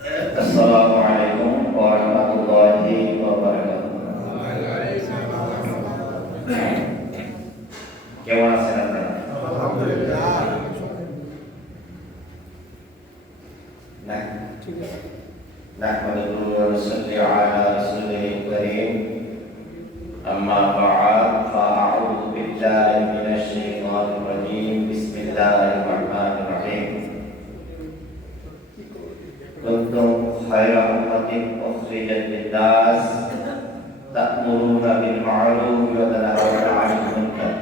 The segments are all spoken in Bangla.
আসসালামু আলাইকুম ওয়া রাহমাতুল্লাহি ওয়া বারাকাতুহু। কেমন আছেন আপনারা? আলহামদুলিল্লাহ। না ঠিক আছে। নাহমাদুহু ওয়া নুসাল্লি আলা রাসূলিল কারীম। আম্মা বা'দ ফাআউযু বিল্লাহি মিনাশ শাইতানির রাজীম। বিসমিল্লাহির রাহমানির রাহিম। কুনতুম খায়রা উম্মাতিন উখরিজাত লিন-নাস ta'muruna bil ma'ruf wa tanhauna 'anil munkar.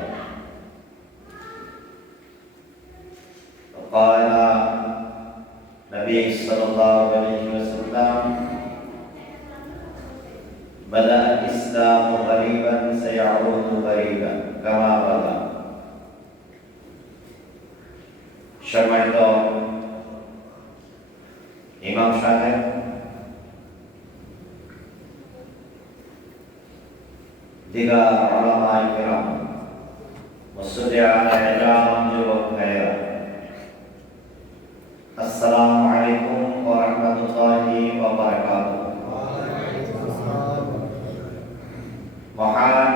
قال النبي صلى الله عليه وسلم بدأ الإسلام غريبا سيعود غريبا كما بدأ. সম্মানিত ইমাম সাহেব, দিগা উলামায়ে কেরাম, মুসল্লিয়ানে ইজাম, যুবক ভাইয়েরা, আসসালামু আলাইকুম ওয়া রাহমাতুল্লাহি ওয়া বারাকাতুহু। মহান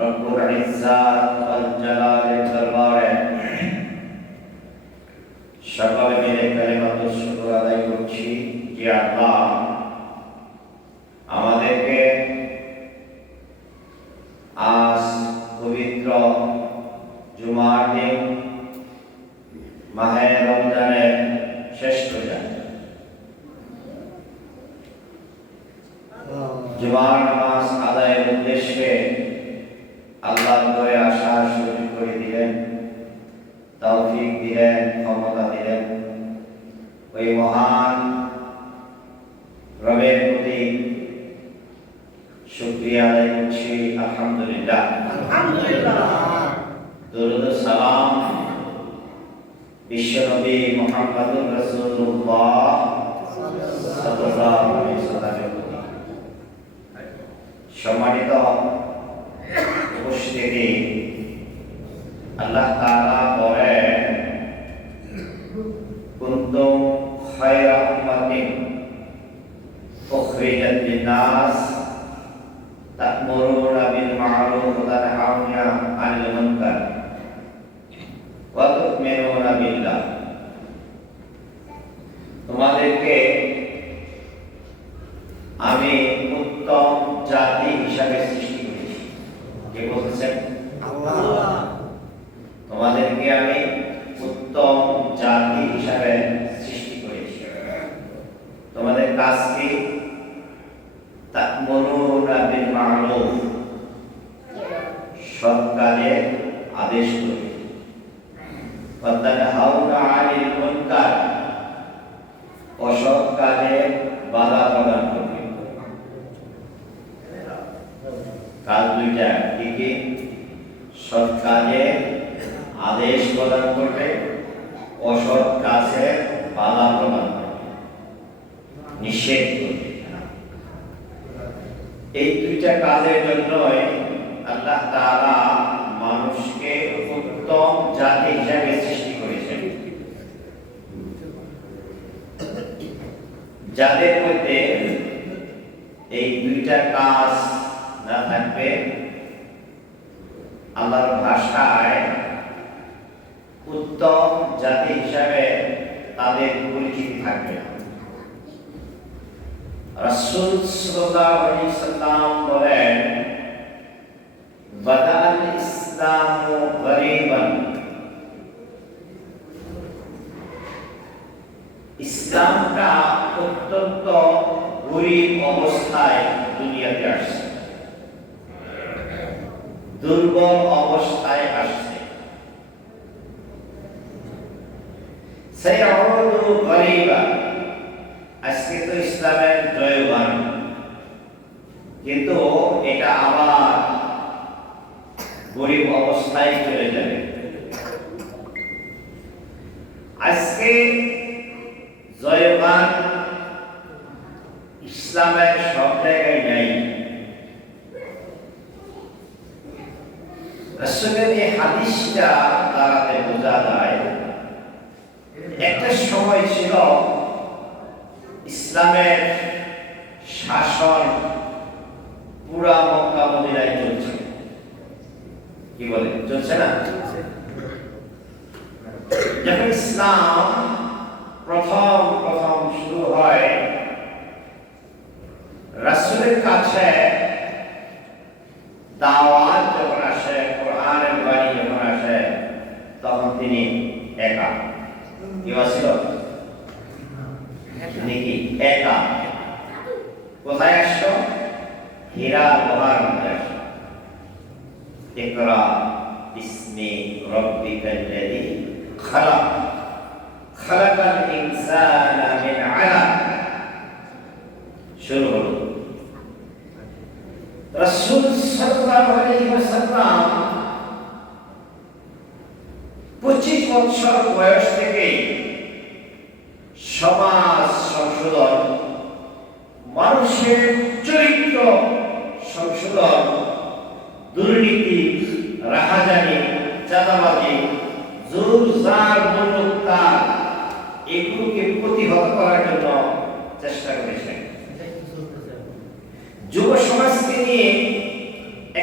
রব্বুল ইজ্জাত ওয়াল জালালের দরবারে সকলে মিলে কালিমাতুশ শুকর আদায় করছি যে আল্লাহ আমাদেরকে আজ পবিত্র জুমার দিন মাহে রমজানের শেষ রোজা, জুমার নামাজ আদায়ের উদ্দেশ্যে আল্লাহর ঘরে আসার সুযোগ করে দিলেন, তৌফিক দিলেন, ক্ষমতা দিলেন। ওই মহান রবের প্রতি শুকরিয়া আদায় করছি, আলহামদুলিল্লাহ। দরুদ ও সালাম বিশ্বনবী মুহাম্মদুর রাসূলুল্লাহ সাল্লাল্লাহু আলাইহি ওয়াসাল্লামের প্রতি। সম্মানিত উপস্থিতি, আল্লাহ তাআলা বলেন, কুনতুম খায়রা উম্মাতিন উখরিজাত লিন-নাস তা'মুরুনা বিল মা'রুফ ওয়া তানহাউনা 'আনিল মুনকার ওয়া তু'মিনুনা বিল্লাহ। তোমাদেরকে আমি উত্তম জাতি হিসাবে সৃষ্টি করেছি। কে বলছেন? আল্লাহ। তোমাদেরকে আমি উত্তম জাতি হিসাবে সৃষ্টি করেছি। তোমাদের কাজ কি? তা'মুরুনা বিল মা'রুফ, সৎ কাজে আদেশ করবে, ওয়া তানহাউনা 'আনিল মুনকার, অসৎ কাজে বাধা প্রদান করবে। কাজ দুইটা, কি কি? সৎ কাজে আদেশ প্রদান করবে, অসৎ কাজে বাধা প্রদান করবে, নিষেধ করবে। এই দুইটা কাজের জন্যই আল্লাহ তাআলা মানুষকে উত্তম জাতি হিসেবে সৃষ্টি করেছেন। যাদের মধ্যে এই দুইটা কাজ না থাকবে, আল্লাহর ভাষায় উত্তম জাতি হিসাবে তাদের পরিচিতি থাকবে না। রাসূল সাল্লাল্লাহু আলাইহি ওয়াসাল্লাম বলেন, বাদাল ইসলামু গরীবান, ইসলামটা অত্যন্ত গরীব অবস্থায় দুনিয়াতে আসছে, দুর্বল অবস্থায় আসছে। সায়াউদু গরীবা, আজকে তো ইসলামের জয়গান, কিন্তু এটা আবার গরীব অবস্থায় চলে যাবে। আজকে জয়গান ইসলামের সব জায়গায় নাই। রাসূলের এই হাদিসটা দ্বারাতে বোঝা যায়, একটা সময় ছিল ইসলামের শাসন পুরা মক্কা মদিনায় চলছে। কি বলে, চলছে না? যখন ইসলাম প্রথম প্রথম শুরু হয়, রাসূলের কাছে দাওয়াত যখন আসে, কোরআনের বাণী যখন আসে, তখন তিনি একা। কি ছিল? নাকি একা। কোথায় আসছো? হীরা গুহার মধ্যে আসছো। ইকরা বিসমি রাব্বিকাল্লাযী খালাক খালাকাল ইনসানা মিন আলাক। শুরু হলো। রাসূল সাল্লাল্লাহু আলাইহি ওয়াসাল্লাম 25 বছর বয়স থেকে সমাজ সংশোধন, মানুষের চরিত্র সংশোধন, দুর্নীতি, রাহাজানি, চাঁদাবাজি, জোর জার, মূল্যতার, এগুলোকে প্রতিহত করার জন্য চেষ্টা করেছেন। যুব সমাজকে নিয়ে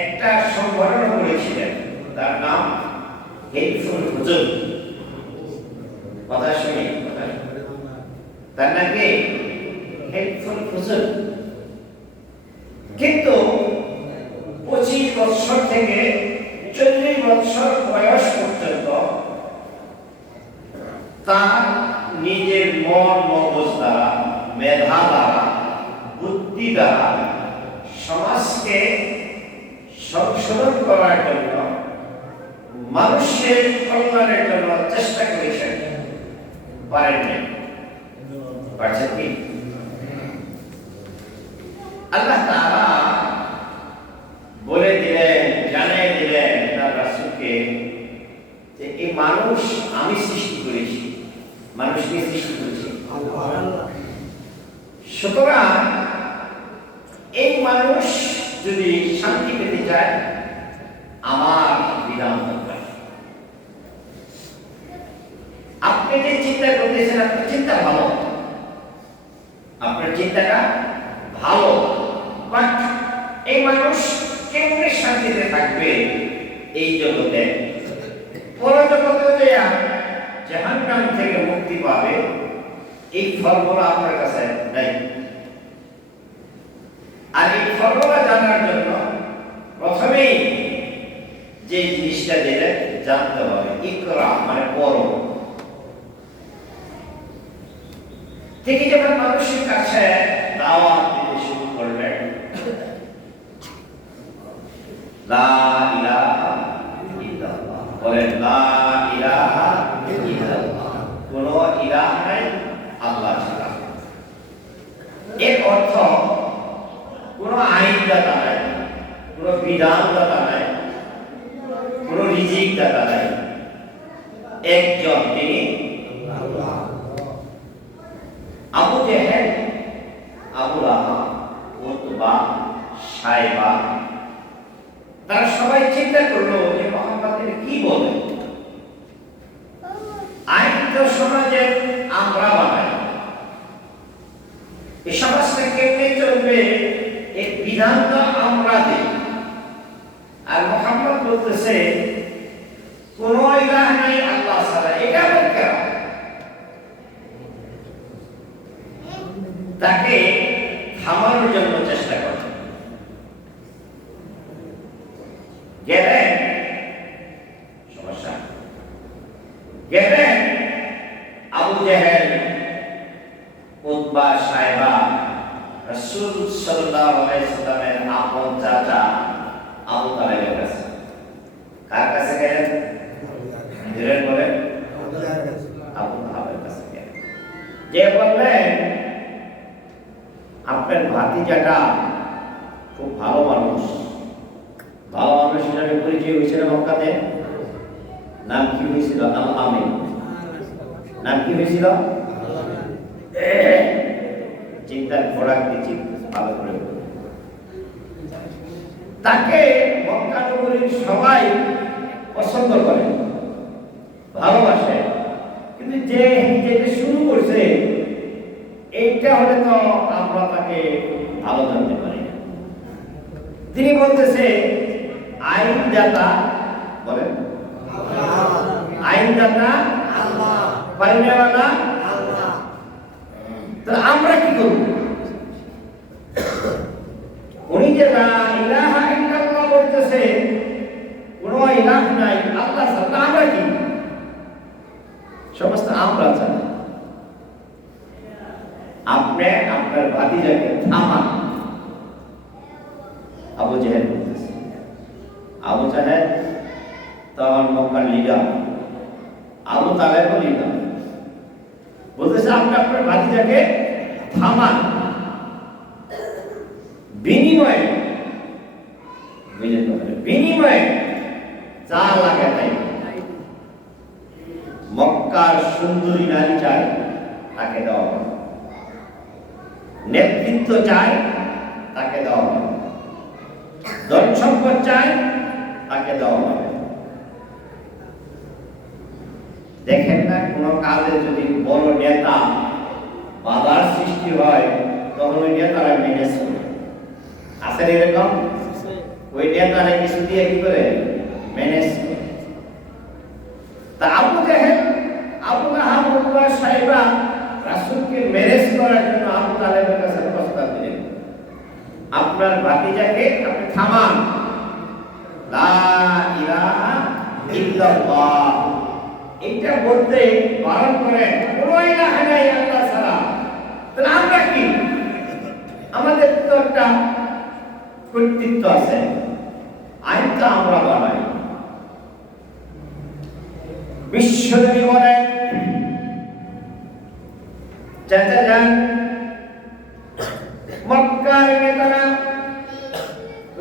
একটা সংগঠন করেছিলেন, তার নাম হেল্পফুল হুজুর। কথা শুনি, তার নাকি হেল্পফুল হুজুর। কিন্তু 25 বছর থেকে 40 বছর বয়স পর্যন্ত তার নিজের মন মগজ দ্বারা, মেধা দ্বারা, বুদ্ধি দ্বারা সমাজকে সংশোধন করার জন্য, মানুষের কল্যাণের জন্য চেষ্টা করেছেন। পারেননি? পারছেন কি? আল্লাহ তাআলা বলে দিলেন, জানিয়ে দিলেন তার রাসূলকে যে এই মানুষ আমি সৃষ্টি করেছি। মানুষকে সৃষ্টি করেছি আল্লাহ। সুতরাং এই মানুষ যদি শান্তি পেতে চায়, আমার বিধান দরকার। আপনি যে চিন্তা করতেছেন, আপনার চিন্তা ভালো, আপনার চিন্তাটা ভালো, বাট এই মানুষ কেমনে শান্তিতে থাকবে এই জগতে, পরজগতে জাহান্নাম থেকে মুক্তি পাবে, এই ফর্মুলা আপনার কাছে নেই। আর এই ফর্মুলা জানার জন্য প্রথমেই যে জিনিসটা দিলে জানতে হবে, ইকরা মানে পড়ো। তিনি যখন মানুষের কাছে দাওয়াত দিতে শুরু করলেন, লা ইলাহা ইল্লাল্লাহ, বলেন লা ইলাহা ইল্লাল্লাহ, কোনো ইলাহ নাই আল্লাহ ছাড়া। এর অর্থ কোনো আইনদাতা নাই, কোনো বিধানদাতা নাই, কোনো রিজিক দাতা নাই, একজন, তিনি আল্লাহ। আবু জেহেল, আবু লাহাব, উতবা, সাইবা, তারা সবাই চিন্তা করলো যে মুহাম্মদ কি বলে। আইন তো সমাজে আমরা বানাই, এই সমাজটা কেমনে চলবে এই বিধান তো আমরা দিই। আর মুহাম্মদ বলতেছে কোন ইলাহ নাই আল্লাহ ছাড়া, এটা বলতে তাকে থামানোর জন্য চেষ্টা করে গেলেন। সমস্যা গেলেন আবু জেহেল, উতবা, সাইবা, রাসূল সাল্লাল্লাহু আলাইহি ওয়াসাল্লামের আপন চাচা আবু তালেবের কাছে। কার কাছে গেলেন? ধীরেন বলেন, আবু তালেবের কাছে গেলেন। যে বললেন আপনার ভাতিজাটা খুব ভালো মানুষ, ভালো মানুষ হিসাবে পরিচয় হয়েছিল মক্কাতে। নাম কি হয়েছিল? আল-আমিন। নাম কি হয়েছিল? চিন্তার খোরাক দিচ্ছি ভালো করে। তাকে মক্কা নগরীর সবাই পছন্দ করে, ভালোবাসে। কিন্তু যে যেটা শুরু করছে, এই এইটা হলে তো আমরা তাকে ভালো জানতে পারি না। তিনি বলতেছে আইনদাতা, বলেন আইনদাতা আল্লাহ, পালনেওয়ালা আল্লাহ। তাহলে আমরা কি করব? উনি যে লা ইলাহা ইল্লাল্লাহ বলতেছে, কোন ইলাহ নাই আল্লাহ ছাড়া, আমরা কি? সমস্ত আমরা জানি। আপনি আপনার ভাতিজাকে থামান। আবু জাহেল বলতেছে, আবু জাহেল তখন মক্কার লিডার, আবু তালেব লিডার, বলতেছে আপনি আপনার ভাতিজাকে থামান, বিনিময়ে বিনিময়ে যা লাগে তাই। মক্কার সুন্দরী নারী চাই, তাকে দেওয়া হবে। নেতৃত্ব চাই, তাকে দেওয়া হবে। ধন সম্পদ চাই, তাকে দেওয়া হবে। দেখেন না, কোন কাজে যদি বড় নেতা বাধার সৃষ্টি হয়, তখন ওই নেতারা ম্যানেজ করে। আছে এরকম? ওই নেতারা কিছু দিয়ে কি করে ম্যানেজ করে। তা আবু জাহেল, আবু লাহাব, উতবা, সাইবা রাসূলকে ম্যানেজ করার জন্য আবু তালেবের কাছে প্রস্তাব দিলেন, আপনার ভাতিজাকে আপনি থামান, লা ইলাহা ইল্লাল্লাহ এটা বলতে বারণ করেন, কোন ইলাহা নাই আল্লাহ ছাড়া। তাহলে আমরা কি? আমাদের তো একটা কর্তৃত্ব আছে, আইনটা আমরা বানাই। বিশ্বনবী বলেন, চাচা যান মক্কার নেতারা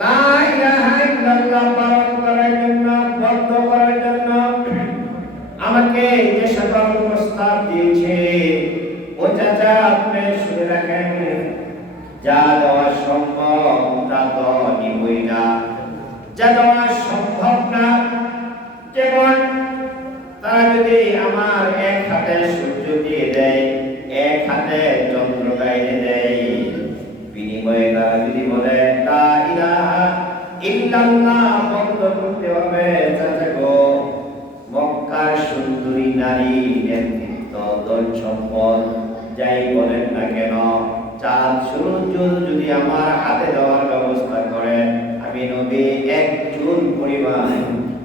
লা ইলাহা ইল্লাল্লাহ পালন করার জন্য, বন্ধ করার জন্য আমাকে যে সকল প্রস্তাব দিয়েছে, ও চাচা আপনি শুনে রাখেন, যা দেওয়া সম্ভব তা তো নিবই না, যা দেওয়া সম্ভব না। যেমন তারা যদি আমার এক হাতে সূর্য দিয়ে দেয়, এক হাতে চন্দ্র গাইতে দেয়, বিনিময়ে তারা যদি বলে লা ইলাহা ইল্লাল্লাহ বন্ধ করতে হবে, চাচা গো, মক্কার সুন্দরী নারী, নেতৃত্ব, ধন সম্পদ যাই বলেন না কেন, চাঁদ সূর্য যদি আমার হাতে দেওয়ার ব্যবস্থা করে, আমি নবী এক চুল পরিমাণ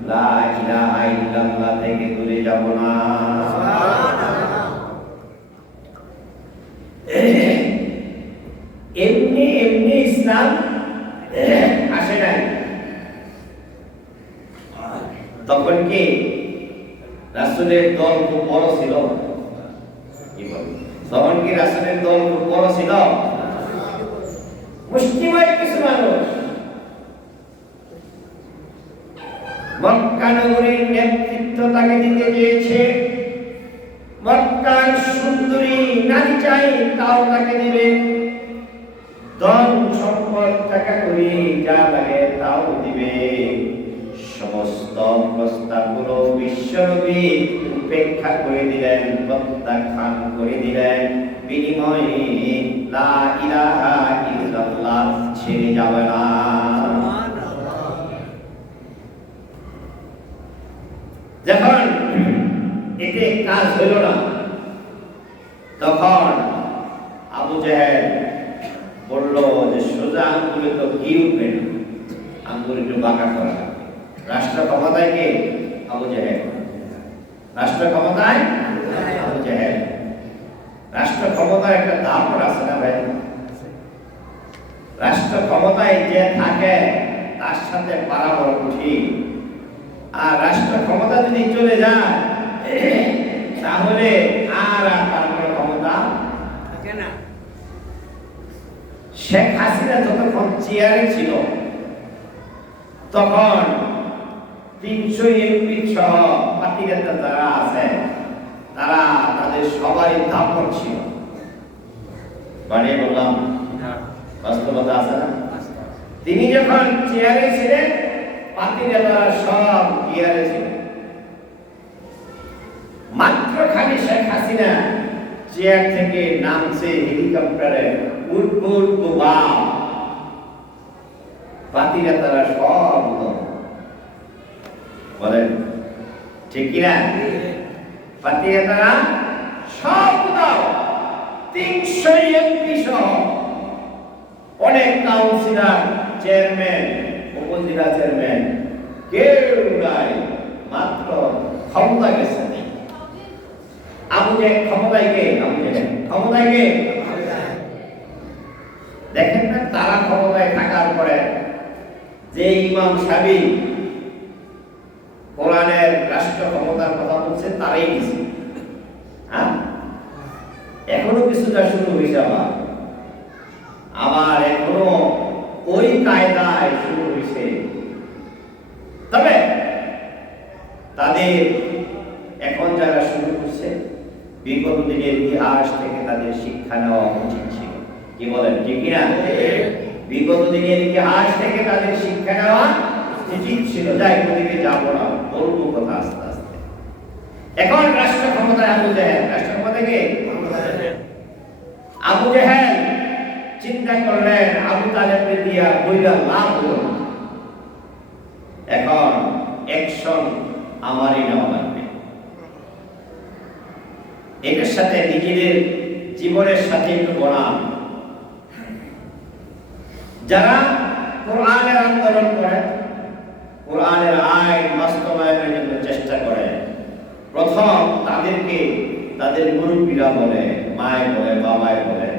লা ইলাহা ইল্লাল্লাহ থেকে দূরে যাব না। এমনি এমনি ইসলাম আসে নাই। তখন কি রাসূলের দল খুব বড় ছিল? কি বল, তখন কি রাসূলের দল খুব বড় ছিল? মুসলিমের কিছু মানুষ মক্কা নগরীর নেতৃত্ব তাকে দিতে চেয়েছে, মক্কার সুন্দরী নারী চাই তাও তাকে দিবে, ধন সম্পদ টাকা করি যা লাগে তাও দিবে। সমস্ত প্রস্তাবগুলো বিশ্বনবী উপেক্ষা করে দিলেন, প্রত্যাখ্যান করে দিলেন, বিনিময়ে লা ইলাহা ইল্লাল্লাহ ছেড়ে যাবে না। যখন এতে কাজ হইল না, তখন আবু জাহেল বলল যে সোজা আঙ্গুলে তো ঘি উঠবে না, আঙ্গুল একটু বাঁকা করা লাগবে। রাষ্ট্র ক্ষমতায় কে? আবু জাহেল। রাষ্ট্র ক্ষমতায় আবু জাহেল। রাষ্ট্র ক্ষমতায় একটা দাপট আছে না ভাই? রাষ্ট্র ক্ষমতায় যে থাকে তার সাথে পারা বড় কঠিন। আর রাষ্ট্র ক্ষমতা যদি চলে যায় তাহলে আর তার কোনো ক্ষমতা থাকে না। শেখ হাসিনা যতক্ষণ চেয়ারে ছিল তখন 300 এমপি সহ পার্টি নেতা যারা আছে তারা তাদের সবারই দাপট ছিল। মানে বললাম বাস্তবতা আছে না? তিনি যখন চেয়ারে ছিলেন পার্টি নেতারা সব চেয়ারে ছিলেন। মাত্র খালি শেখ হাসিনা চেয়ার থেকে নামছে হেলিকপ্টারে উঠবুট বাম পাতিরা তারা সব বলেন ঠিক কিনা পাতিরা তারা সব দাও 300 এমপি সহ অনেক কাউন্সিলর চেয়ারম্যান উপজেলা চেয়ারম্যান কেউ নাই মাত্র ক্ষমতা গেছে ক্ষমতায় কে দেখেন না তারা ক্ষমতায় থাকার পরে যে ইমাম সাহেব কোরআনের রাষ্ট্র ক্ষমতার কথা বলছে তারাই দিছে হ্যাঁ এখনো কিছুটা শুরু হয়েছে আবার এখনো ওই কায়দায় শুরু হয়েছে তবে তাদের এখন যারা শুরু করছে বিগত দিনের ইতিহাস থেকে তাদের শিক্ষা নেওয়া উচিত ছিল কি বলেন ঠিক কিনা বিগত দিনের ইতিহাস থেকে তাদের শিক্ষা নেওয়া উচিত ছিল যাই ওদিকে যাবো না বলবো কথা আস্তে আস্তে এখন রাষ্ট্র ক্ষমতায় আবু জেহেল রাষ্ট্র ক্ষমতা কে আবু জেহেল চিন্তা করলেন আবু তালেবকে দিয়া বইলা লাভ হলো এখন অ্যাকশন আমারই নেওয়া লাগবে এটার সাথে নিজেদের জীবনের সাথে একটু বনাম যারা কোরআনের আন্দোলন করে কোরআনের আইন বাস্তবায়নের জন্য চেষ্টা করে প্রথম তাদেরকে তাদের মুরব্বীরা বলে মায় বলে বাবায় বলে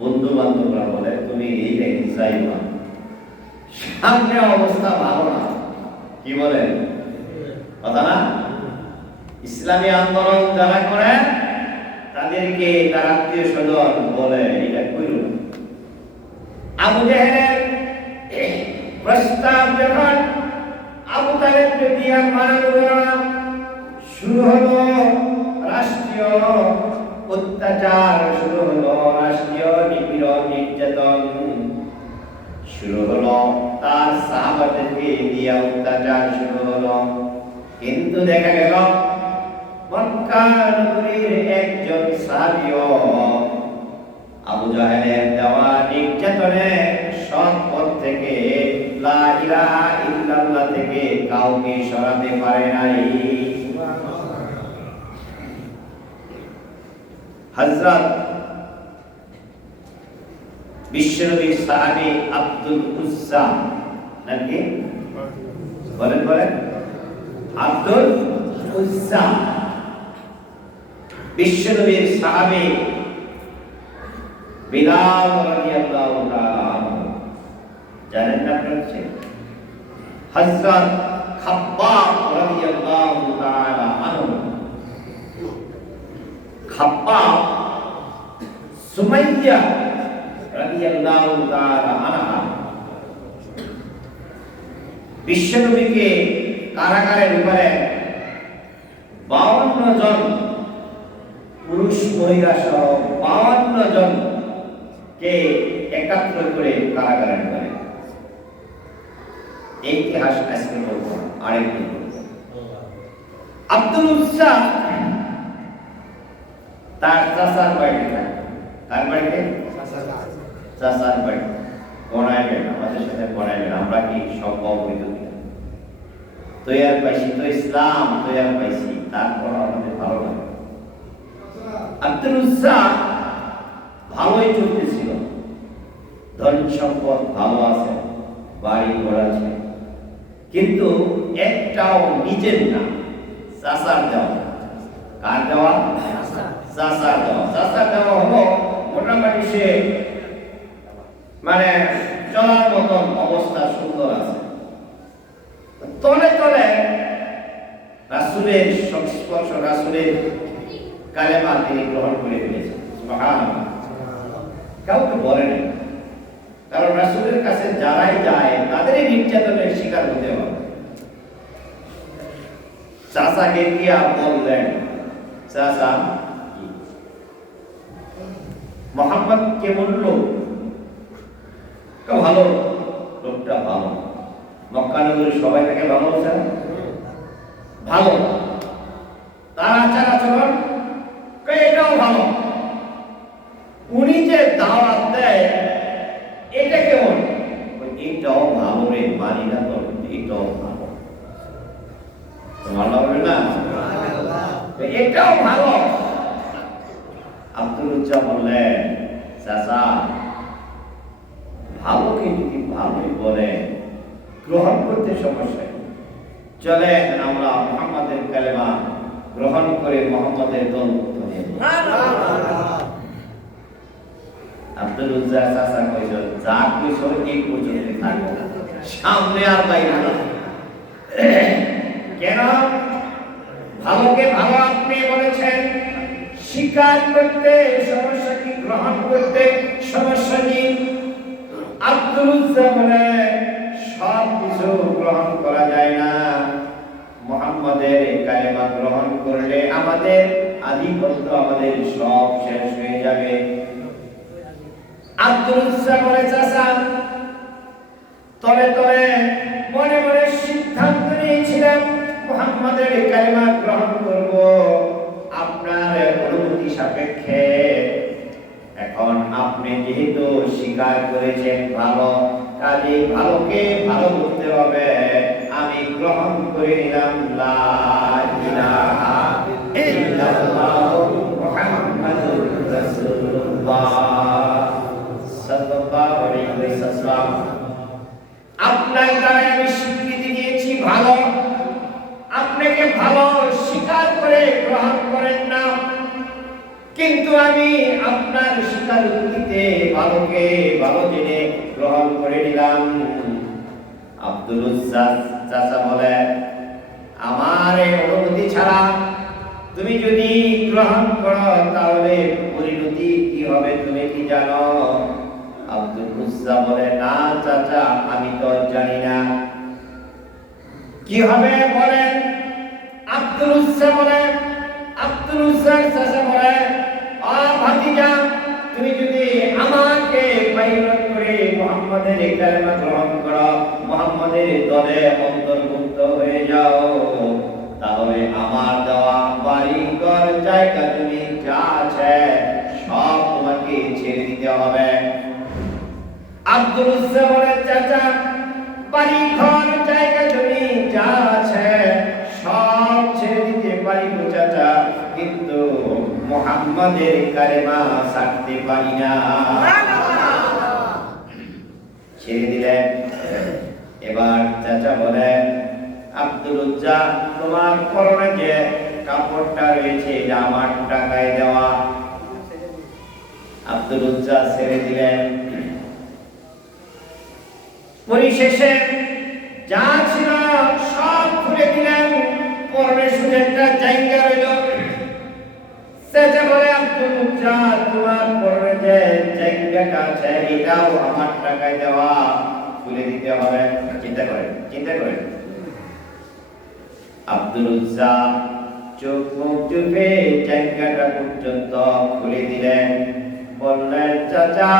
বন্ধু বান্ধবরা বলে তুমি এই চাই না সামনে অবস্থা ভালো না কি বলে কথা না ইসলামী আন্দোলন যারা করে তাদেরকে তার আত্মীয় স্বজন বলে এটা কইল আবু জেহেলের প্রস্তাব যখন আবু তালেবকে দিয়ে মানানো গেল শুরু হলো রাষ্ট্রীয় অত্যাচার শুরু হলো রাষ্ট্রীয় নিপীড়ন নির্যাতন শুরু হলো তার সাহাবাদেরকে দিয়ে অত্যাচার শুরু হলো কিন্তু দেখা গেল মক্কা নগরীর একজন সাহাবীও আবু জাহেলের দেওয়া নির্যাতনে সৎ পথ থেকে লা ইলাহা ইল্লাল্লাহ থেকে কাউকে সরাতে পারে নাই হযরত বিশ্বনবীর সাহাবী আব্দুল উজ্জা নাকি বলেন আব্দুল উজ্জা বিশ্বনবীর সাহাবী বিলাল রাদিয়াল্লাহু তাআলা জানেন না আপনারা হযরত খাব্বাব রাদিয়াল্লাহু তাআলা আনহু খাব্বাব সুমাইয়া রাদিয়াল্লাহু তাআলা আনহা বিশ্বনবীকে কারাগারে ঢুকালেন 52 জন পুরুষ মহিলা সহ 52 জন কে একত্র করে কারাগারে ঢুকালেন এই ইতিহাস আজকে বলবো আরেকদিন বলবো আব্দুল উজ্জা তার চাচার বাড়িতে থাকে তার বাড়িতে চাচার বাড়ি বনাইবেন আমাদের সাথে বনাইবেন আমরা কি সম্ভব হইত কিনা তৈয়ার পাইছি তো ইসলাম তৈয়ার পাইছি তারপর আমাদের ভালো লাগে আব্দুল উজ্জা ভালোই চলতেছিল ধন সম্পদ ভালো আছে বাড়ি ঘর আছে কিন্তু একটাও নিজের না চাচার দেওয়া কার দেওয়া চাচার দেওয়া হলো মোটামুটি সে মানে চলার মতন অবস্থা সুন্দর আছে তলে তলে রাসূলের সংস্পর্শ রাসূলের কালেমা তিনি গ্রহণ করে ফেলেছেন সুবহানাল্লাহ কাউকে বলেন কারণ রাসূলের কাছে যারাই যায় তাদেরই নির্যাতনের শিকার হতে হবে চাচাকে গিয়া বললেন চাচা মোহাম্মদ কেমন লোক ভালো লোকটা ভালো মক্কা নগরীর সবাই তাকে ভালোবাসে ভালো তার আচার আচরণ এটা এটাও ভালো। উনি যে দাওয়াত দেয় এটা কেমন? এটাও ভালো রে, মানি না তো, এটাও ভালো। তোমার লাগবে না? এটাও ভালো। আব্দুল উজ্জা বললেন, চাচা ভালোকে যদি ভালোই বলে গ্রহণ করতে সমস্যা নেই, চলেন আমরা মুহাম্মাদের কালেমা গ্রহণ করে মুহাম্মাদের দলভুক্ত হয়ে যাই। আব্দুল উজ্জা চাচা কইল, যা কইছ এই পর্যন্ত থাকো, সামনে আর বাইরে না। কেন? ভালোকে ভালো আপনি বলেছেন, স্বীকার করতে সমস্যা কি, গ্রহণ করতে সমস্যা কি? আব্দুল উজ্জা বলে, সব কিছু গ্রহণ করা যায় না, মুহাম্মাদের কালেমা গ্রহণ করলে আমাদের আধিপত্য, আমাদের সব শেষ হয়ে যাবে। আব্দুল উজ্জা বলে, চাচা তবে তবে মনে মনে সিদ্ধান্ত নিয়েছিলাম মুহাম্মাদের কালেমা গ্রহণ করব আপনার অনুমতি সাপেক্ষে। এখন আপনি যেহেতু স্বীকার করেছেন ভালো, কাজে ভালোকে ভালো বলতে হবে, আমি গ্রহণ করে নিলাম লা ইলাহা ইল্লাল্লাহ মুহাম্মাদুর রাসূলুল্লাহ সাল্লাল্লাহু আলাইহি ওয়াসাল্লাম। আপনার দ্বারা আমি স্বীকৃতি দিয়েছি ভালো, আপনাকে ভালো স্বীকার করে গ্রহণ করেন না, কিন্তু আমি আপনার স্বীকারোক্তিতে ভালোকে ভালো জেনে গ্রহণ করে নিলাম। আব্দুল উজ্জা চাচা বলে, আমার এই অনুমতি ছাড়া তুমি যদি গ্রহণ করো তাহলে পরিণতি কি হবে তুমি কি জানো? আব্দুল উজ্জা বলে, না চাচা আমি তো জানি না। কি হবে বলেন? আব্দুল উজ্জা বলে, আব্দুল উজ্জার চাচা বলে, ভাতিজা তুমি যদি আমাকে বাইরত করে মুহাম্মাদের কালেমা গ্রহণ করো, মুহাম্মাদের দলে অন্তর্ভুক্ত হয়ে যাও, তাহলে আমার দেওয়া বাড়ি ঘর জায়গা জমি যা আছে সব তোমাকে ছেড়ে দিতে হবে। আব্দুল উজ্জা বলে, চাচা বাড়ি ঘর জায়গা জমি যা আছে সব ছেড়ে দিতে পারি গো চাচা, কিন্তু মুহাম্মাদের কালেমা ছাড়তে পারি না। ছেড়ে দিলেন। এবার চাচা বলে, আব্দুল উজ্জা তোমার পরনে যে কাপড়টা রয়েছে এটা আমার টাকায় দেওয়া। আব্দুল উজ্জা ছেড়ে দিলেন। পরিশেষে যা ছিল সব খুলে দিলেন, পরনে শুধু একটা জায়গা রইল। চাচা বলে, আব্দুল উজ্জা তোমার পরনে যে জায়গাটা আছে এটাও আমার টাকায় দেওয়া, খুলে দিতে হবে। চিন্তা করেন, চিন্তা করেন। আব্দুল উজ্জা চোখ মুখ চুপে জায়গাটা পর্যন্ত খুলে দিলেন। বললেন, চাচা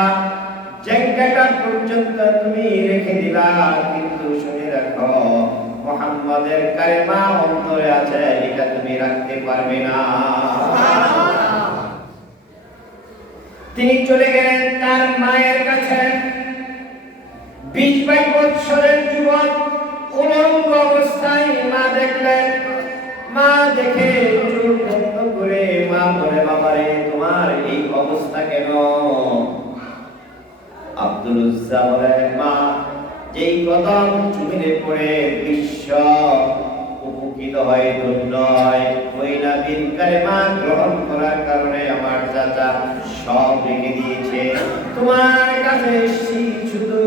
জায়গাটা পর্যন্ত তুমি রেখে দিলা, কিন্তু শুনে রাখো মুহাম্মাদের কালেমা অন্তরে আছে, এটা তুমি রাখতে পারবে না। তিনি চলে গেলেন তার মায়ের কাছে। 20-22 বছরের যুবক উলঙ্গ অবস্থায় মা দেখলেন। মা দেখে চোখ বন্ধ করে মা বলে, বাবারে তোমার এই অবস্থা কেন? আব্দুল উজ্জা বলে, মা যেই কদম জমিনে পড়ে বিশ্ব উপকৃত হয়, ধন্য হয়, ওই নবীর কালেমা গ্রহণ করার কারণে আমার চাচা সব রেখে দিয়েছে। তোমার কাছে এসেছি শুধু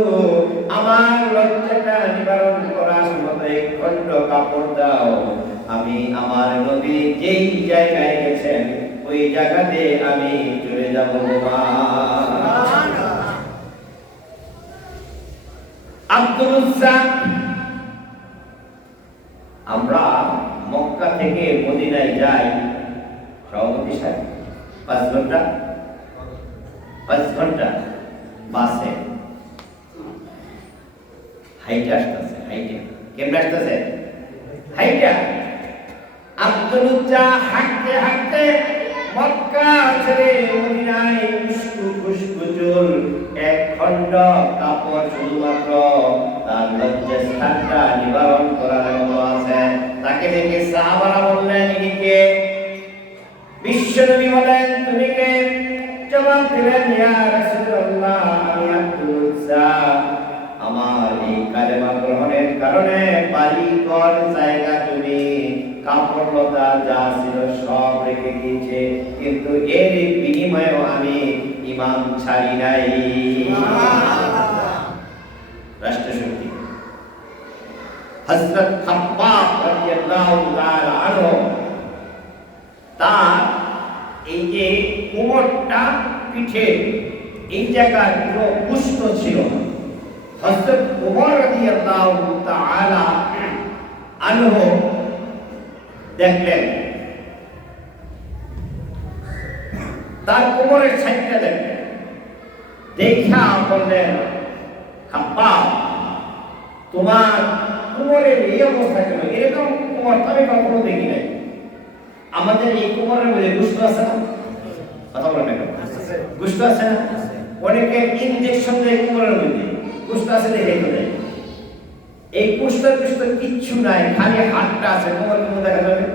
আমার লজ্জাটা নিবারণ করার মতো এক খণ্ড কাপড় দাও, আমি আমার নবী যেই জায়গায় গেছেন ওই জায়গাতে আমি চলে যাব। আব্দুল উজ্জা, আমরা মক্কা থেকে মদিনায় যাই সভাপতি সাহেব 5 ঘন্টা, 5 ঘন্টা বাসে হাইটে আসতেছে। হাইটে কেমনে আসতেছে? হাইটে। আব্দুল উজ্জা হাঁটতে হাঁটতে মক্কা ছেড়ে মদিনায় খুশবু খুশবু চুল, এক খণ্ড কাপড় শুধুমাত্র তার লজ্জাস্থানটা নিবারণ করার মতো আছে। তাকে দেখে সাহাবারা বললেন, ইনি কে? বিশ্বনবী বলেন, তুমি কে? জবাব দিলেন, ইয়া রাসূলুল্লাহ, আমি আব্দুল উজ্জা। আমার এই কালেমা গ্রহণের কারণে বাড়িঘর জায়গা জমি কাপড় লতা যা ছিল সব রেখে দিয়েছে, কিন্তু এর বিনিময়েও আমি ঈমান ছাড়ি নাই। রাষ্ট্রশক্তি হযরত খাব্বাব রাদিয়াল্লাহু তাআলা আনহু, তার এই যে কোমরটা, পিঠে এই জায়গায় পুরো কুষ্ঠ ছিল। হযরত ওমর রাদিয়াল্লাহু তাআলা আনহু দেখলেন, তার কোমরের সাইডটা দেখলেন, দেখা বললেন, খাব্বাব, তোমার কোমরের এই অবস্থা কেন? এরকম কোমর তো আমি কখনো দেখি নাই। আমাদের এই কোমরের মধ্যে গুস্ত আছে না? কথা বলেন না, গুস্ত আছে না? অনেকে ইনজেকশন দেয় কোমরের মধ্যে, গুস্ত আছে দেখে দেয়। এই গুস্ত কিচ্ছু নাই, খালি হাতটা আছে, কোমর কেমন দেখা যাবে?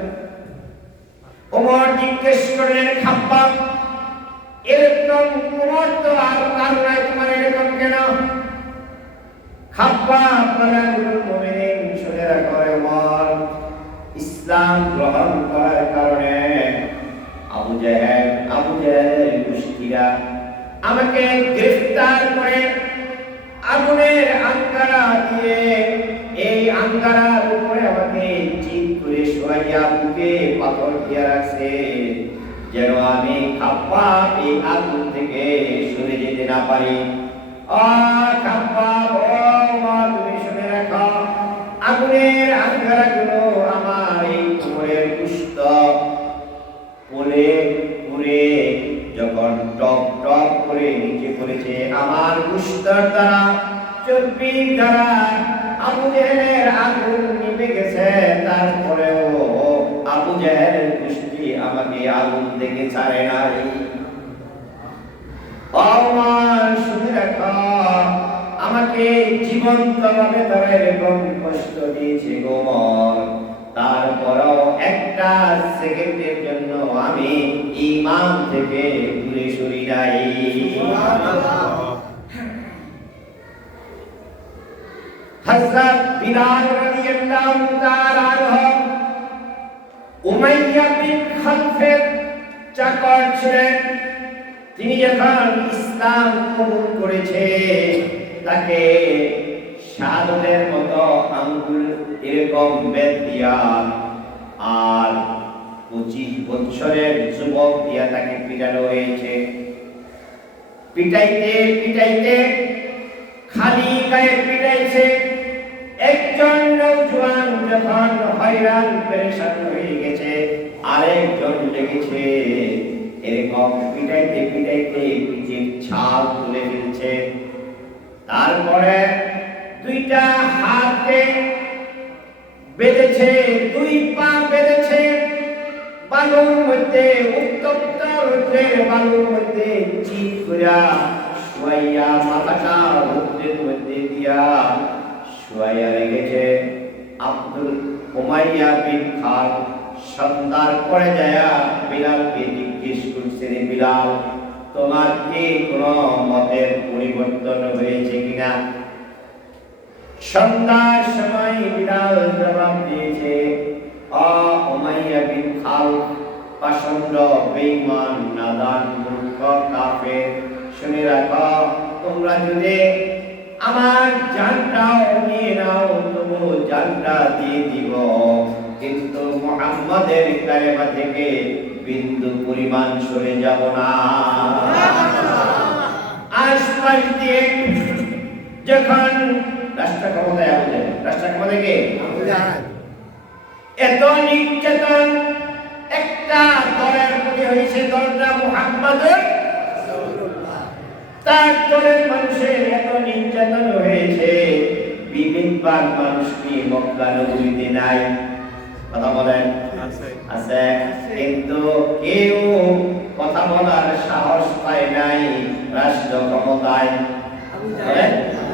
ওমর জিজ্ঞেস করলেন, খাব্বাব, এরকম কোমর তো আর কার নাই, তোমার এরকম কেন? খাব্বাব বলেন, মুমিনিন শুনে রাখো, ওমর ইসলাম গ্রহণ করার কারণে আবু জাহেল গোষ্ঠীরা আমাকে গ্রেফতার করে আগুনের আঙ্গারা দিয়ে, এই আঙ্গারার উপরে আমাকে চিত করে শোয়াইয়া বুকে পাথর দিয়ে রাখছে, যেন আমি খাব্বাব এই আগুন থেকে সরে যেতে না পারি। খাব্বাব, তুমি শুনে রাখো, আগুনের আঙ্গারাগুলো আমার এই কোমরের কুষ্ঠ পুড়ে যখন টপ টপ করে নিচে পড়েছে, আমার কুষ্ঠর দ্বারা, চর্বির দ্বারা আবু জাহেলের আগুন নিভে গেছে। তারপরেও আবু জাহেলের কুষ্ঠি আমাকে আগুন থেকে ছাড়ে নাই। শুনে রাখো, আমাকে জীবন্ত ভাবে তারা এরকম কষ্ট দিয়েছে গোমর, তারপরও একটা সেকেন্ডের জন্য আমি ঈমান থেকে দূরে সরি নাই। হযরত বিলাল রাদিয়াল্লাহু তাআলা আনহু উমাইয়া বিন খালফের চাকর ছিলেন। তিনি যখন ইসলাম কবুল করেছে, তাকে শাহাদাতের মতো আঙ্গুল এরকম বেদ দিয়া আর 25 বছরের যুবক দিয়া তাকে পিটানো হয়েছে। পিটাইতে খালি গায়ে পিটাইছে। একজন নওজোয়ান যখন হয়রান পেরেশান হয়ে গেছে, আরেকজন লেগেছে এরকম পিটাইতে পিঠের ছাল তুলে ফেলছে। তারপরে দুইটা হাতে বেঁধেছে, দুই পা বেঁধেছে, বালুর মধ্যে, উত্তপ্ত রৌদ্রের বালুর মধ্যে চিত করিয়া শুয়াইয়া, মাথাটা রৌদ্রের মধ্যে দিয়া শুয়াইয়া রেখেছে। আব্দুল উমাইয়া বিন খাল সন্ধ্যার পরে যায়া বিলালকে জিজ্ঞেস করছে, রে বিলাল, তোমার কি কোনো মতের পরিবর্তন হয়েছে কিনা? সন্ধ্যার সময় বিলাল জবাব দিয়েছে, উমাইয়া বিন খাল পাষণ্ড, বেঈমান, নাদান, মূর্খ, কাফের, শুনে রাখো, তোমরা যদি আমার জানটাও নিয়ে নাও, তবু জানটা দিয়ে দিব, কিন্তু মুহাম্মাদের কালেমা থেকে বিন্দু পরিমাণ সরে যাব না। আশপাশ দিয়ে যখন রাষ্ট্র ক্ষমতায় আবু জাহেল, রাষ্ট্র ক্ষমতায় কে? এত নির্যাতন একটা দলের প্রতি হয়েছে, দলটা মুহাম্মাদের তার দলের মানুষের এত নির্যাতন হয়েছে, বিবেকবান মানুষ কি মক্কা নগরীতে নাই? কথা বলেন, আছে, কিন্তু কেউ কথা বলার পারে নাই রাষ্ট্র ক্ষমতায়।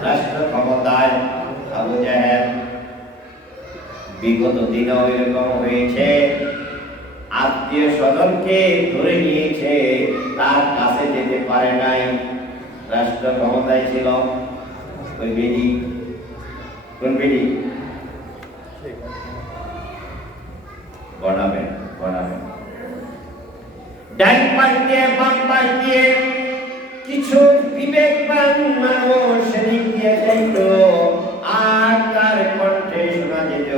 রাষ্ট্র ক্ষমতায় আবু জাহেল। বিগত দিনেও এরকম হয়েছে, আত্মীয় স্বজনকে ধরে নিয়েছে, তার কাছে যেতে পারে নাই, রাষ্ট্র ক্ষমতায় ছিল। ওই বেদি, কোন বেদি? বনাবেন বনাবেন। ডান পাশ দিয়ে বাম পাশ দিয়ে কিছু বিবেকবান মানুষ সেদিক দিয়ে যাইত, আর তার কণ্ঠে শোনা যেত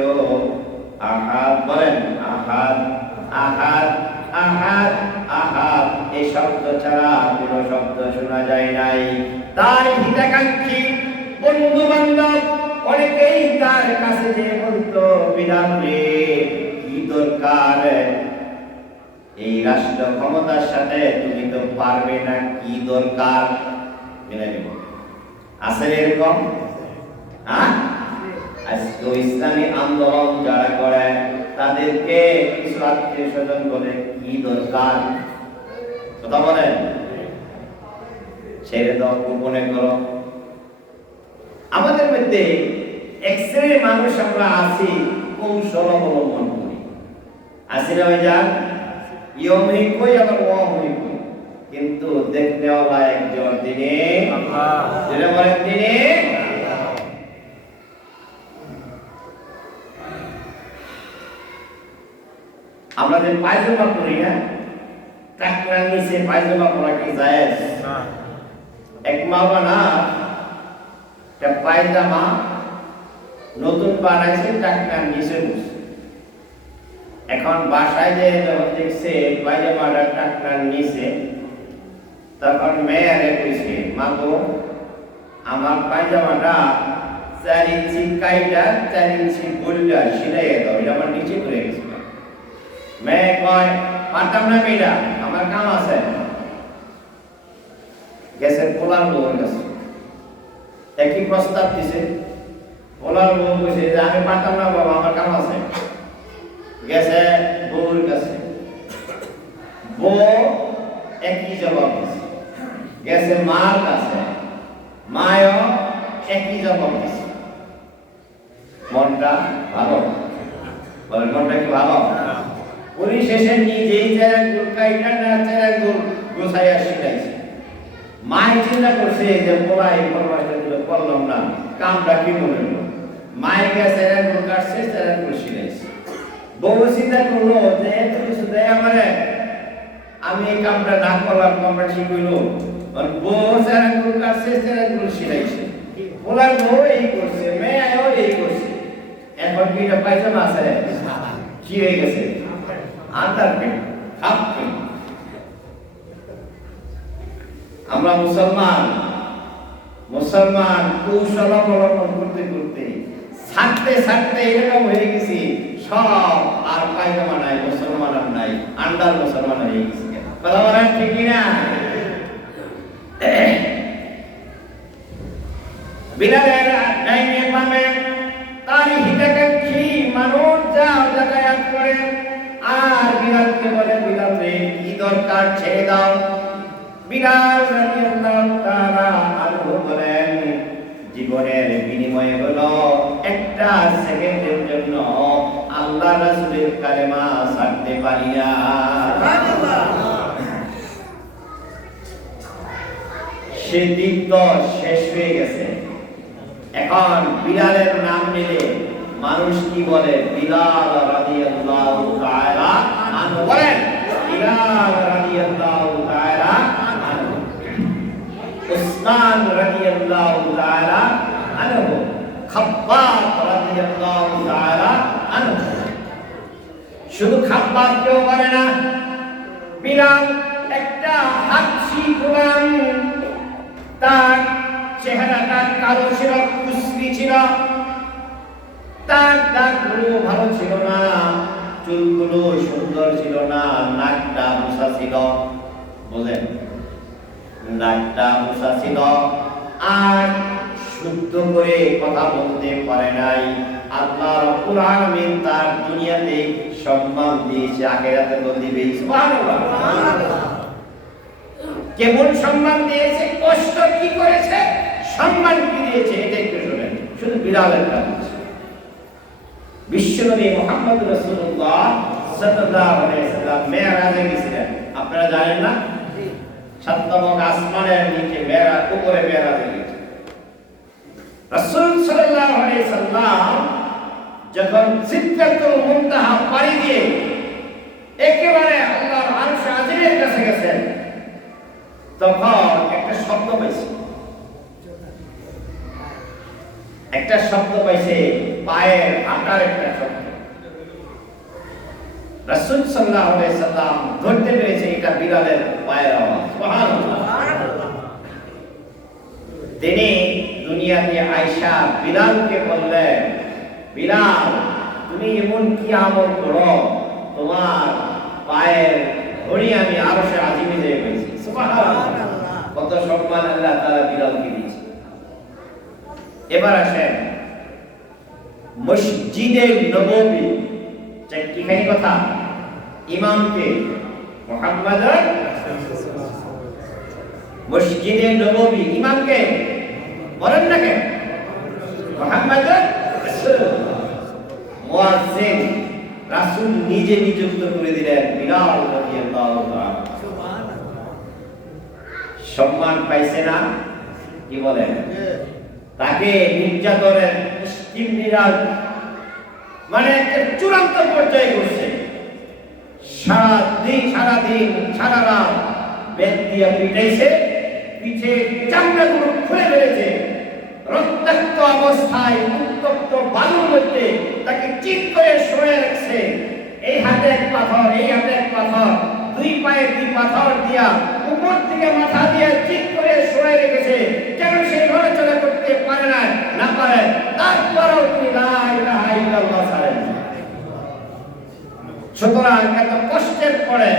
আহাদ। বলেন আহাদ আহাদ আহাদ আহাদ। এই শব্দ ছাড়া কোনো শব্দ শোনা যায় নাই। তার হিতাকাঙ্ক্ষী বন্ধু বান্ধব অনেকেই তার কাছে যে বলতো, বিলাল রে কি দরকার এই রাষ্ট্র ক্ষমতার সাথে, তুমি তো পারবে না, কি দরকার? আছে এরকম? আজকে ইসলামী আন্দোলন যারা করে তাদেরকে কিছু আত্মীয় স্বজন বলে কি দরকার, কথা বলেন, ছেড়ে দাও, গোপনে করো। আমাদের মধ্যে এক শ্রেণীর মানুষ আমরা আছি, কৌশল অবলম্বন করি, আছি না ভাইজান? ইয়মই কই আবার ওয়ামই কই, কিন্তু দেখতে ওলা একজন, তিনি আল্লাহ। যেটা বলেন তিনি আমরা যে পায়জামা পরি না, টাকরার নিচে পায়জামা পরা কি জায়েজ? এক মাওলানা একটা পায়জামা নতুন বানাইছে, টাকরার নিচে বসে। এখন বাসায় যে যখন দেখছে পায়জামাটা টাকরার নিচে, তখন মেয়েরে কইছে, মা গো আমার পায়জামাটা 4 ইঞ্চি কাইটা 4 ইঞ্চি গোল্লা সিলাইয়া দাও, এটা আমার নিচে পড়ে গেছে। মেয়ে কয় পারতাম না মেয়েটা, আমার কাম আছে। গেছে পোলার বউর কাছে, একই প্রস্তাব দিছে। পোলার বউ কইছে যে আমি পারতাম না বাবা, আমার কাম আছে। গেছে বউর কাছে, বউ একই জবাব দিছে। গেছে মার কাছে, মায়ও একই জবাব দিছে। মনটা ভালো, বলেন মনটা কি ভালো? পরিশেষে নিজেই যারা গুলকাইটা না যারা গোছাইয়া শিখাইছে। মায় চিন্তা করছে যে পোলাই পরমাশটা দিলে করলাম না, কামটা কি মনে হলো। মায় গেছে গুল কাটছে, যারা গুল শিখাইছে। বউ চিন্তা করলো যে এত কিছু দেয় আমারে, আমি এই কামটা না করলাম, কামটা ঠিক হইলো। বউ যারা গুল কাটছে, যারা গুল শিখাইছে। পোলার বউ এই করছে, মেয়েও এই করছে। এখন কি এটা পায়জামা আছে? কি হয়ে গেছে? Underpant, half pant. আমরা মুসলমান কৌশল অবলম্বন করতে করতে ছাড়তে ছাড়তে এরকম হয়ে গেছি, সব আর পায়জামা নাই, মুসলমান আর নাই, আন্ডার মুসলমান হয়ে গেছি। কথা বলেন ঠিক কিনা? বিলালের ডাইনে বামে তার হিতাকাঙ্ক্ষী মানুষ যা যাতায়াত করে, আর বিলালকে বলে, বিলাল রে কি দরকার, ছেড়ে দাও। বিলাল রাদিয়াল্লাহু তাআলা আনহু বলেন, জীবনের বিনিময়ে হলো একটা সেকেন্ডের জন্য আল্লাহ রাসূলের কালেমা ছাড়তে পারি না। সুবহানাল্লাহ। সে দিন তো শেষ হয়ে গেছে। এখন বিলালের নাম নিলে মানুষ কি বলে? বিলাল রাদিয়াল্লাহু তাআলা আনহু বলেন, বিলাল রাদিয়াল্লাহু তাআলা আনহু, উসমান রাদিয়াল্লাহু তাআলা আনহু, খাব্বাব রাদিয়াল্লাহু তাআলা আনহু। শুধু খাব্বাব কেউ বলে না, বিলাল একটা হাবশী গোলাম, তার চেহারাটা কালো ছিল, কুচলি ছিল, তার দাঁতগুলো ভালো ছিল না, চুলগুলো সুন্দর ছিল না, নাকটা মোছা ছিল, বলেন নাকটা মোছা ছিল, আর শুদ্ধ করে কথা বলতে পারে নাই। আল্লাহ রাব্বুল আলামিন তার দুনিয়াতে সম্মান দিয়েছে, আখিরাতে তো দিবেই। সুবহানাল্লাহ। কেমন সম্মান দিয়েছে, কষ্ট কি করেছে, সম্মান কি দিয়েছে, এটা একটু শুনেন। শুধু বিলালের কাজ। বিশ্বনবী মুহাম্মদ রাসূলুল্লাহ সাল্লাল্লাহু আলাইহি ওয়াসাল্লাম মেরাজে গেছিলেন, আপনারা জানেন না? সাততম আসমানের নিচে মেরাজ, উপরে মেরাজে গেছে রাসূল সাল্লাল্লাহু আলাইহি ওয়াসাল্লাম। যখন সিদরাতুল মুনতাহা পাড়ি দিয়ে একেবারে আল্লাহর আরশ আজিমের কাছে গেছেন, তখন একটা শব্দ পাইছে, একটা শব্দ পাইছে, পায়ের হাঁটার একটা শব্দ। রাসূল সাল্লাল্লাহু আলাইহি সাল্লাম ধরতে পেরেছে এটা বিলালের পায়ের আওয়াজ। সুবহানাল্লাহ। তিনি দুনিয়াতে আয়েশা বিলালকে বললেন, বিলাল, তুমি এমন কি আমল করো, তোমার পায়ের ধরি আমি আরশে আজিমে যেয়ে পেয়েছি। সুবহানাল্লাহ। কত সম্মান আল্লাহ তাআলা বিলালকে দিয়েছে। এবার আসেন মসজিদে নববী, চারটিখানি কথা। ইমামকে মুহাম্মদ, মসজিদে নববী ইমামকে বলেন না কেন? মুহাম্মদ রাসূলুল্লাহ। মুয়াজ্জিন রাসূল নিজে নিযুক্ত করে দিলেন বিলাল রাদিয়াল্লাহু তাআলা। সুবহানাল্লাহ। সম্মান পাইছে না? কি বলেন? তাকে নির্যাতনের স্টিমনিরাল মানে একটা চূড়ান্ত পর্যায়ে করছে। সারাদিন সারা রাত বেত দিয়ে পিটাইছে, পিঠে চামড়াগুলো খুলে ফেলেছে, রক্তাক্ত অবস্থায় উত্তপ্ত বালুর মধ্যে তাকে চিৎ করে শুয়ে রাখছে। এই হাতে এক পাথর, এই হাতে এক পাথর, দুই পায়ে দুই পাথর দিয়া উপর থেকে মাথা দিয়ে চিৎ করে শুয়ে রেখেছে। কেন সে নড়াচড়া করতে পারে না পারে, তারপরেও তিনি লা ইলাহা ইল্লাল্লাহ ছাড়েন। সুতরাং এত কষ্টের পরে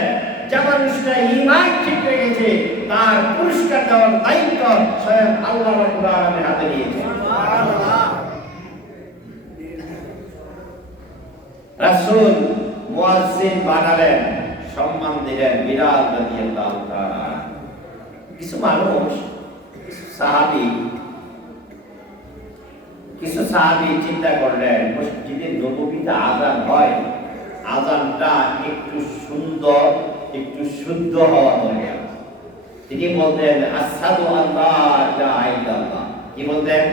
যে মানুষটা ঈমান ঠিক রেখেছে, তার পুরস্কার দেওয়ার দায়িত্ব স্বয়ং আল্লাহ রাব্বুল আলামিনের হাতে নিয়েছে। সুবহানাল্লাহ। রাসূল মুয়াজ্জিন বানালেন, সম্মান দিলেন বিলাল রাদিয়াল্লাহু তাআলা। কিছু মানুষ, কিছু সাহাবী চিন্তা করলেন, মসজিদে নববীতে আযান হয়, আযানটা একটু সুন্দর, একটু শুদ্ধ হওয়া দরকার। তিনি বলতেন আশহাদু আল্লা ইলাহা ইল্লাল্লাহ। কি বলতেন?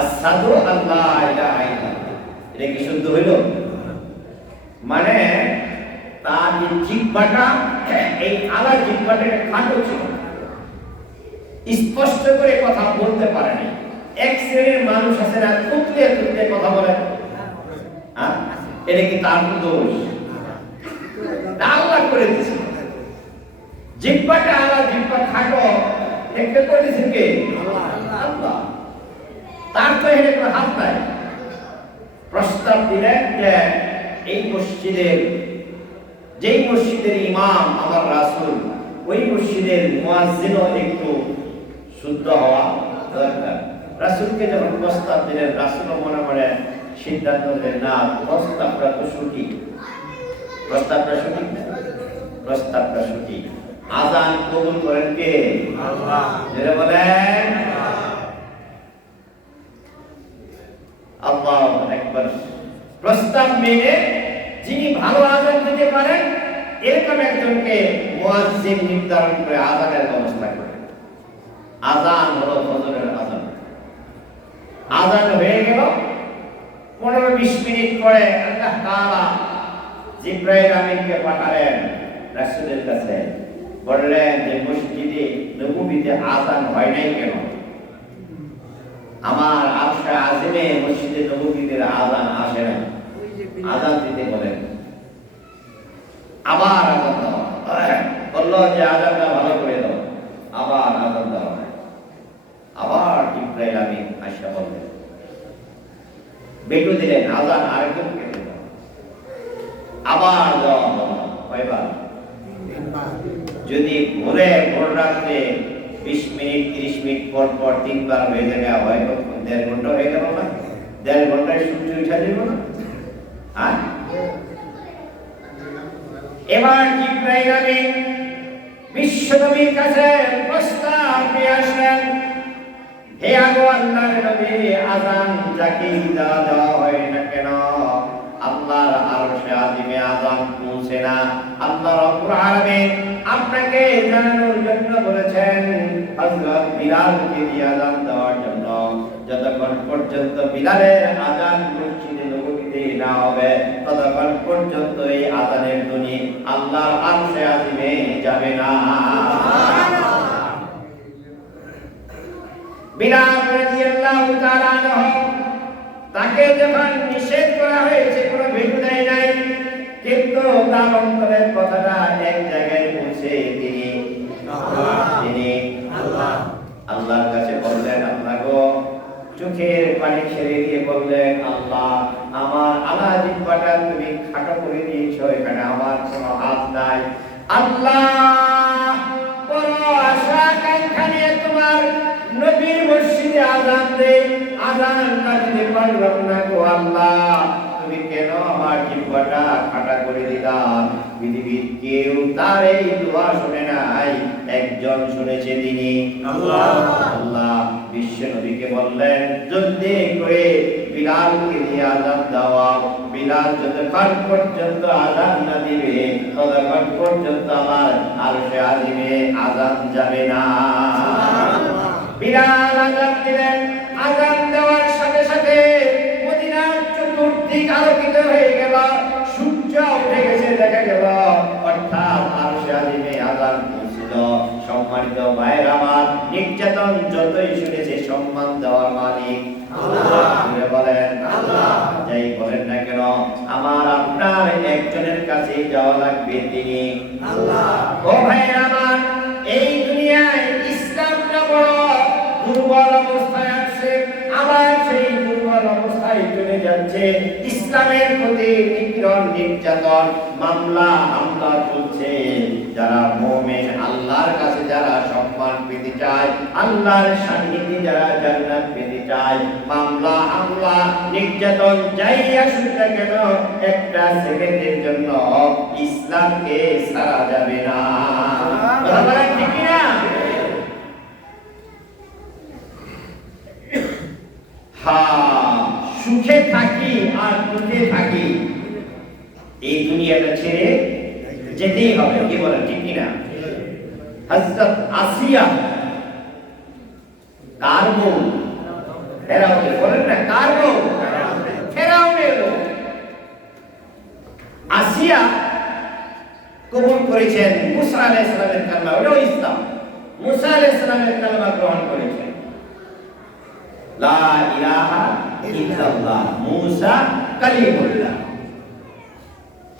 আশহাদু আল্লা ইলাহা ইল্লাল্লাহ। এটা কি শুদ্ধ হইল? মানে তার যে জিহ্বাটা, এই আলা জিহ্বাটা খাটো ছিল, স্পষ্ট করে কথা বলতে পারেনি। এক শ্রেণীর মানুষ আছে না, তুতলিয়ে তুতলিয়ে কথা বলে, এটা কি তার দোষ? আল্লাহ করে দিয়েছে জিহ্বাটা, আলা জিহ্বা খাটো, একটা করেছেন কে? আল্লাহ। তার তো এখানে কোনো হাত নাই। প্রস্তাব দিলেন যে এই মসজিদের, যেই মসজিদের ইমাম আমার রাসূল, ওই মসজিদের মুয়াজ্জিনও একটু শুদ্ধ হওয়া দরকার। রাসূলকে যখন প্রস্তাব দিলেন, রাসূলও মনে মনে সিদ্ধান্ত নিলেন, না, প্রস্তাবটা তো সঠিক, প্রস্তাবটা সঠিক, প্রস্তাবটা সঠিক। আযান কবুল করেন কে? আল্লাহ। যারা বলেন আল্লাহু আকবার। প্রস্তাব মেনে যিনি ভালো আযান দিতে পারেন, এরকম একজনকে মুয়াজ্জিন নির্ধারণ করে আযানের ব্যবস্থা করেন। আযান হলো ফজরের আযান। আযান হয়ে গেল, 15-20 মিনিট পরে আল্লাহ তাআলা জিবরাইল আমিনকে পাঠালেন রাসূলের কাছে। বললেন যে মসজিদে নববীতে আযান হয় নাই কেন? আমার আরশে আজিমে মসজিদে নববীতে আযান আসে না, আযান দিতে বলেন। আবার আযান দাও, বললো যে আযানটা ভালো করে দাও, আবার আযান দাও। আবার জিবরাইল আমিন আসা বললেন, বেটু দিলেন, আযান আরেকজন কে দিল, আবার দাও। কয়বার? যদি ভোর রাত্রে 20 মিনিট 30 মিনিট পর পর 3 বার হয়ে যায়, হয় 1.5 ঘন্টা হয়ে গেল না? 1.5 ঘন্টায় সূর্য উঠে যাবে না? এবার জিবরাইল আমিন বিশ্বনবীর কাছে প্রস্তাব নিয়ে আসলেন, হে আগো আল্লাহর নবী, আযান যাকে দেওয়া হয় না কেন আল্লাহর আরশে আজিমে আযান পৌঁছে না। আল্লাহ রাব্বুল আলামিন আপনাকে জানানোর জন্য বলেছেন হযরত বিলালকে দিয়ে আযান দেওয়ার জন্য। যতক্ষণ পর্যন্ত বিলালের আযান মসজিদে নববীতে না হবে ততক্ষণ পর্যন্ত এই আযানের ধ্বনি আল্লাহর আরশে আজিমে যাবে না। বিলাল রাদিয়াল্লাহু তাআলা আনহু তাকে যখন নিষেধ করা হয়েছে কোনো ভেলু দেয় নাই, কিন্তু তার অন্তরের কথাটা এক জায়গায় পৌঁছে তিনি আল্লাহর কাছে বললেন, আল্লাহ গো, চোখের পানি ছেড়ে দিয়ে বললেন, আল্লাহ আমার আলা জিহ্বাটা তুমি খাটো করে দিয়েছো, এখানে আমার কোনো হাত নাই। আল্লাহ বড় আশা আকাঙ্ক্ষা নিয়ে তোমার নবীর মসজিদে আযান দেই, আযানটা দিতে পারলাম না গো আল্লাহ, তুমি কেন আমার জিহ্বাটা খাটা করে দিলা? পৃথিবীর কেউ তার এই দোয়া শুনে নাই, একজন শুনেছে, তিনি আল্লাহ। আল্লাহ বিশ্ব নবীকে বললেন, জলদি করে বিলালকে দিয়ে আযান দাও। বিলাল যতক্ষণ পর্যন্ত আযান না দিবে ততক্ষণ পর্যন্ত আমার আরশে আজিমে আযান যাবে না। বিলাল আযান দিলেন। আযান দেওয়ার সাথে সাথে মদিনার চতুর্দিক আলোকিত হয়ে গেল, সূর্য উঠে গেছে দেখা গেল, অর্থাৎ আরশে আজিমে আযান পৌঁছল। সম্মানিত ভাইরা আমার, নির্যাতন যতই শুনেছে সম্মান দেওয়ার মালিক আল্লাহ। বলেন আল্লাহ। যাই বলেন না কেন, আমার আপনার একজনের কাছে যাওয়া লাগবে, তিনি আল্লাহ। ও ভাইরা আমার, এই দুনিয়ায় ইসলামটা বড় দুর্বল অবস্থায় আছে, আবার সেই দুর্বল অবস্থায় চলে যাচ্ছে। ইসলামের প্রতি নিপীড়ন, নির্যাতন, মামলা হামলা চলছে। যারা মুমিন, আল্লাহর কাছে যারা সম্মান পেতে চায়, আল্লাহর সান্নিধ্যে যারা জান্নাত পেতে চায়, মামলা হামলা নির্যাতন যাই আসুক না কেন একটা সেকেন্ডের জন্য ইসলামকে ছাড়া যাবে না। কথা বলেন ঠিক না? সুখে থাকি আর দুঃখে থাকি, এই দুনিয়াটা ছেড়ে যেতেই হবে। কি বলেন ঠিক কিনা? হযরত আসিয়া কার বউ? ফেরাউনের। বলেন না কার বউ? ফেরাউনের বউ। আসিয়া কবুল করেছেন মুসা আলাইহিস সালামের কালেমা, ওটাও ইসলাম। মুসা আলাইহিস সালামের কালেমা গ্রহণ করেছেন, লা ইলাহা ইল্লাল্লাহ, মুসা কালিমুল্লাহ।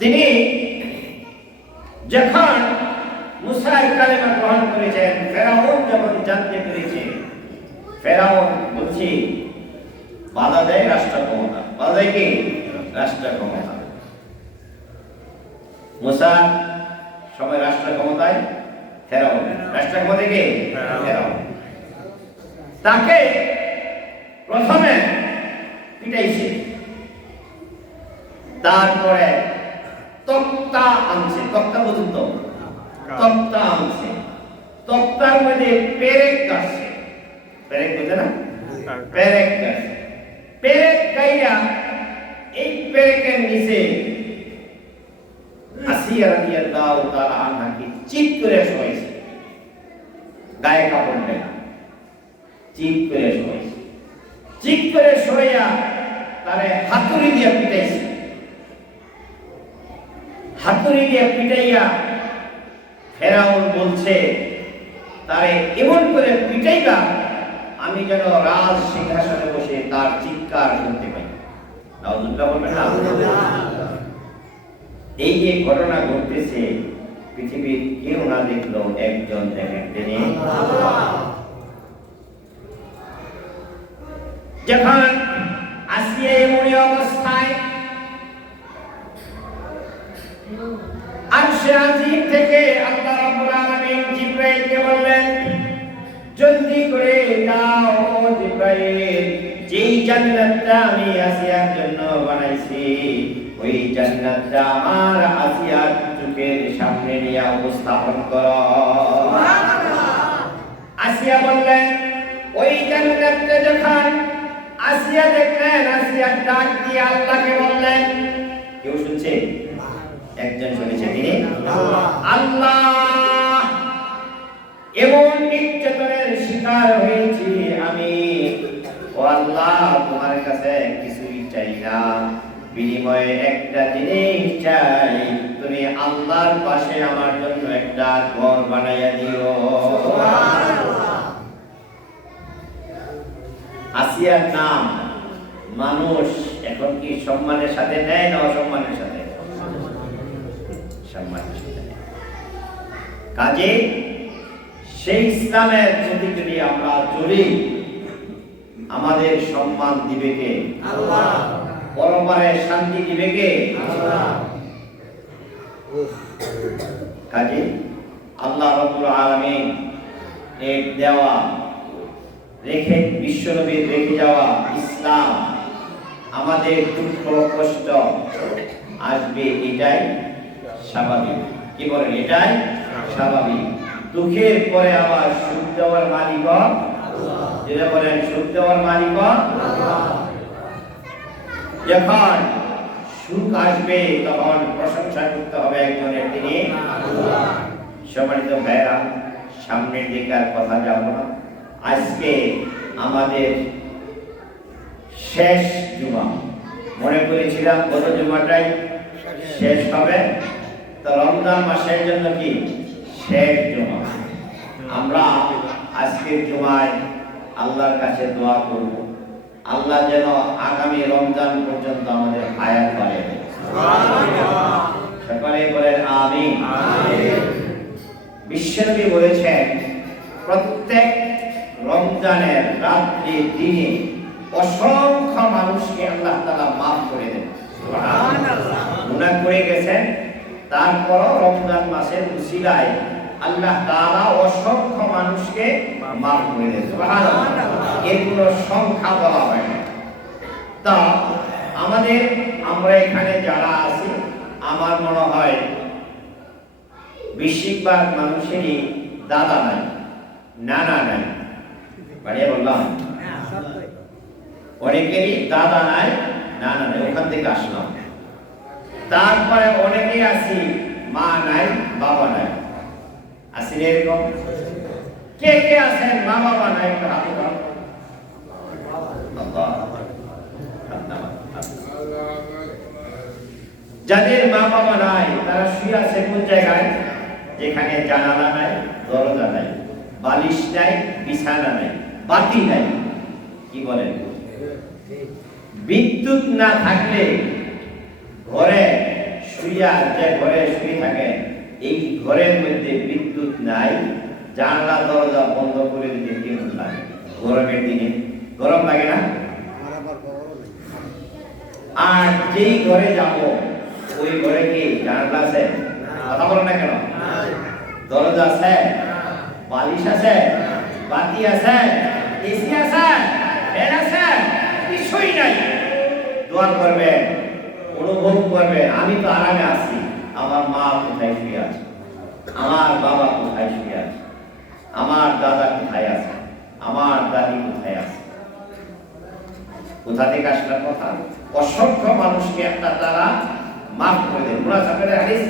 তিনি যখন মুসার কালেমা গ্রহণ করেছেন, ফেরাউন যখন জানতে পেরেছে, ফেরাউন বলছে বাধা দেয় রাষ্ট্র ক্ষমতা, বাধা দেয় কি? রাষ্ট্র ক্ষমতা। মুসা সময় রাষ্ট্র ক্ষমতায়, ফেরাউন রাষ্ট্র ক্ষমতায় কে? ফেরাউন। তাকে প্রথমে পিটাইছে, তারপরে তক্তা আনছে, তক্তা বুঝুন তো, তক্তা আনছে, তক্তার মধ্যে পেরেক কাটছে, পেরেক বুঝে না? পেরেক কাটছে, পেরেক গাইয়া এই পেরেকের নিচে আসিয়া রাদিয়াল্লাহু তাআলা আনহাকে চিৎ করে শোয়াইছে, গায়ে কাপড় নেই, চিৎ করে শোয়াইছে। চিৎ করে শোয়া তারে হাতুড়ি দিয়ে পিটাইছে, হাতুড়ি দিয়ে পিটাইয়া ফেরাউন বলছে তারে এমন করে পিটাইবা আমি যেন রাজ সিংহাসনে বসে তার চিৎকার শুনতে পাই। নাউজুবিল্লাহ বলবেন না? এই যে ঘটনা ঘটতেছে পৃথিবীর কেউ না দেখলো, একজন দেখেন, তিনি আল্লাহ। যখন আসিয়া এমন অবস্থায় আরশে আজিম থেকে আল্লাহ রাব্বুল আলামিন জিবরাইলকে বললেন, জলদি করে যাও জিবরাইল, যেই জান্নাতটা আমি আসিয়ার জন্য বানাইছি ওই জান্নাতটা আমার আসিয়ার চোখের সামনে নিয়ে উপস্থাপন করো। আসিয়া বললেন, ওই জান্নাতে যখন আসিয়া দেখলেন, আসিয়া ডাক দিয়ে আল্লাহকে বললেন, কেউ শুনছে? একজন শুনেছে, তিনি আল্লাহ। এমন নির্যাতনের শিকার হয়েছি আমি, ও আল্লাহ, তোমার কাছে কিছুই চাই না, বিনিময়ে একটা জিনিস চাই, তুমি আল্লাহর পাশে আমার জন্য একটা ঘর বানাইয়া দিও। আসিয়ার নাম মানুষ এখন কি সম্মানের সাথে নেয় না অসম্মানের সাথে? সম্মানের সাথে নেয়। কাজে সেই ইসলামের প্রতি যদি আমরা চলি, আমাদের সম্মান দিবে কে? আল্লাহ। পরপারে শান্তি দিবে কে? আল্লাহ। কাজে আল্লাহ রাব্বুল আলামিন এর দেওয়া রেখে বিশ্বনবীর রেখে যাওয়া ইসলাম আমাদের দুঃখ কষ্ট আসবে, এটাই স্বাভাবিক। কি বলেন? এটাই স্বাভাবিক। দুঃখের পরে আবার সুখ দেওয়ার মালিক আল্লাহ। যেটা বলেন, সুখ দেওয়ার মালিক আল্লাহ। যখন সুখ আসবে তখন প্রশংসা করতে হবে একজনের, তিনি আল্লাহ। সম্মানিত ভাইরা, সামনের দিকে আর কথা যাব না। আজকে আমাদের শেষ জুমা, মনে করেছিলাম গত জুমাটাই শেষ হবে, তো রমজান মাসের জন্য কি শেষ জুমা। আমরা আজকের জুমায় আল্লাহর কাছে দোয়া করব, আল্লাহ যেন আগামী রমজান পর্যন্ত আমাদের হায়াত বাড়িয়ে দেয়। সকলে বলেন আমিন। বিশ্বনবী বলেছেন, প্রত্যেক রমজানের রাত্রি দিনে অসংখ্য মানুষকে আল্লাহ তাআলা মাফ করে দেন। সুবহানাল্লাহ। গুনাহ করে গেছেন, তারপর রমজান মাসের উসিলায় আল্লাহ তাআলা অসংখ্য মানুষকে মাফ করে দেন। সুবহানাল্লাহ। এর কোনো সংখ্যা বলা হয় না। তা আমরা এখানে যারা আছি, আমার মনে হয় বেশিরভাগ মানুষেরই দাদা নাই, নানা নাই। বাড়িয়ে বললাম, অনেকেরই দাদা নাই, নানা নাই। ওখান থেকে আসলাম। তারপরে অনেকেই আছি মা নাই, বাবা নাই। আসেন এরকম? কে কে আছেন মা বাবা নাই? হাতে দাও। যাদের মা বাবা নাই তারা শুয়ে আছে কোন জায়গায়? যেখানে জানালা নাই, দরজা নাই, বালিশ নাই, বিছানা নাই, বাতি নাই। কি বলেন? বিদ্যুৎ না থাকলে ঘরে যে ঘরে শুয়ে থাকে, এই ঘরের মধ্যে বিদ্যুৎ নাই, জানলা দরজা বন্ধ করে দিতে কেমন লাগে? গরমের দিনে গরম লাগে না? আর যেই ঘরে যাব, ওই ঘরে কি জানলা আছে? কথা বলো না কেন? দরজা আছে, বালিশ আছে, বাতি আছে, এসি আছে, ফ্যান আছে, কিছুই নাই। দোয়া করবেন, অনুভব করবেন, আমি তো আরামে আছি। আমার মা কোথায় শুয়ে আছে? আমার বাবা কোথায় শুয়ে আছে? আমার দাদা কোথায় আছে? আমার দাদি কোথায় আছে? কোথা থেকে আসলে কথা? অসংখ্য মানুষকে একটা তারা মাফ করে দেন। মুনাফিকের হাদিস,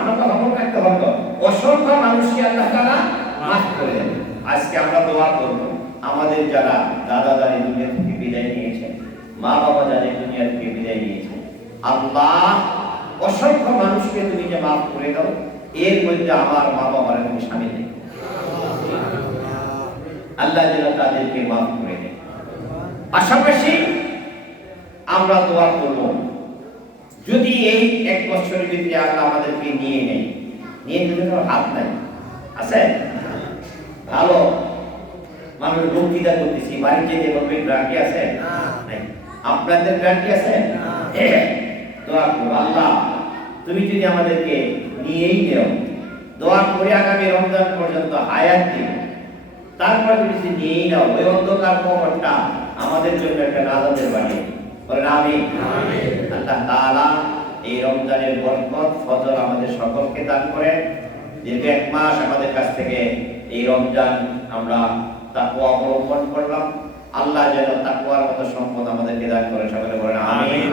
আমার কথা মনে রাখতে হবে, অসংখ্য মানুষকে আল্লাহ তাআলা মাফ করে দেন। আজকে আমরা দোয়া করব, আমাদের যারা দাদা দাদি দুনিয়া থেকে বিদায় নিয়েছেন, মা বাবা যাদের দুনিয়া থেকে বিদায় নিয়েছেন, আল্লাহ অসংখ্য মানুষকে তুমি যে মাফ করে দাও, এর মধ্যে আমার মা বাবার কোনো স্বামী নেই। আল্লাহ যেন তাদেরকে মাফ করে দেন। পাশাপাশি আমরা দোয়া করব, যদি এই এক বছরের ভিতরে আল্লাহ আমাদেরকে নিয়ে যদি হাত নাই আছে, ভালো মানুষ বক্তৃতা করতেছি, বাড়ি যেতে বলবে গ্যারান্টি আছে? নাই। আপনাদের গ্যারান্টি আছে? দোয়া করব, আল্লাহ তুমি যদি আমাদেরকে নিয়েই নেও, দোয়া করে আগামী রমজান পর্যন্ত হায়াত দিও, তারপর যদি নিয়েই নাও, ওই অন্ধকার কবরটা আমাদের জন্য একটা নাজাতের বাড়ি। বলেন আমিন। আল্লাহ তাআলা এই রমজানের বরকত ফজর আমাদের সকলকে দান করেন। দীর্ঘ 1 মাস আমাদের কাছ থেকে এই রমজান আমরা তাকওয়া অবলম্বন করলাম। আল্লাহ যেন তাকওয়ার মতো সম্পদ আমাদেরকে দান করেন। সকলে বলেন আমিন।